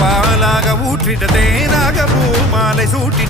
பாலாக ஊற்றிட்ட தேனாக பூ மாலை சூட்டி